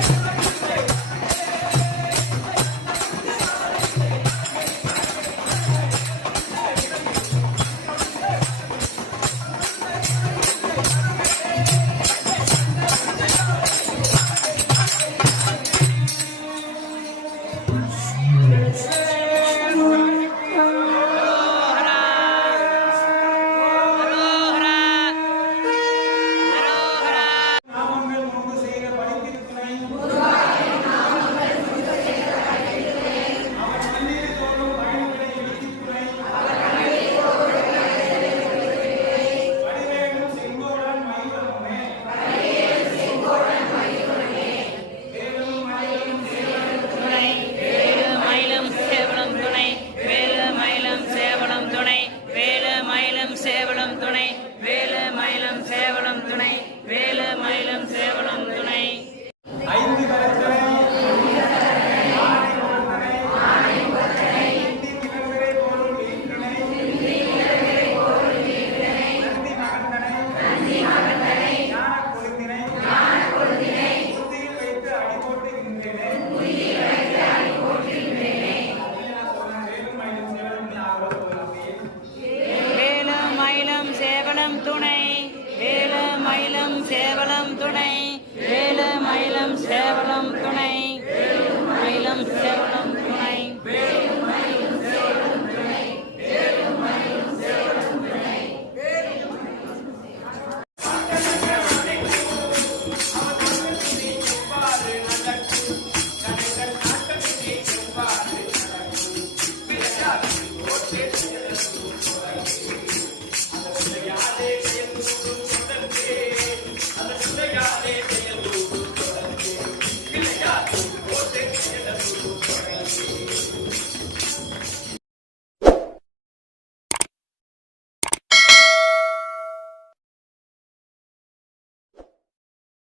Yes! துணை வேலும் மயிலும் சேவலம் துணை. Yeah.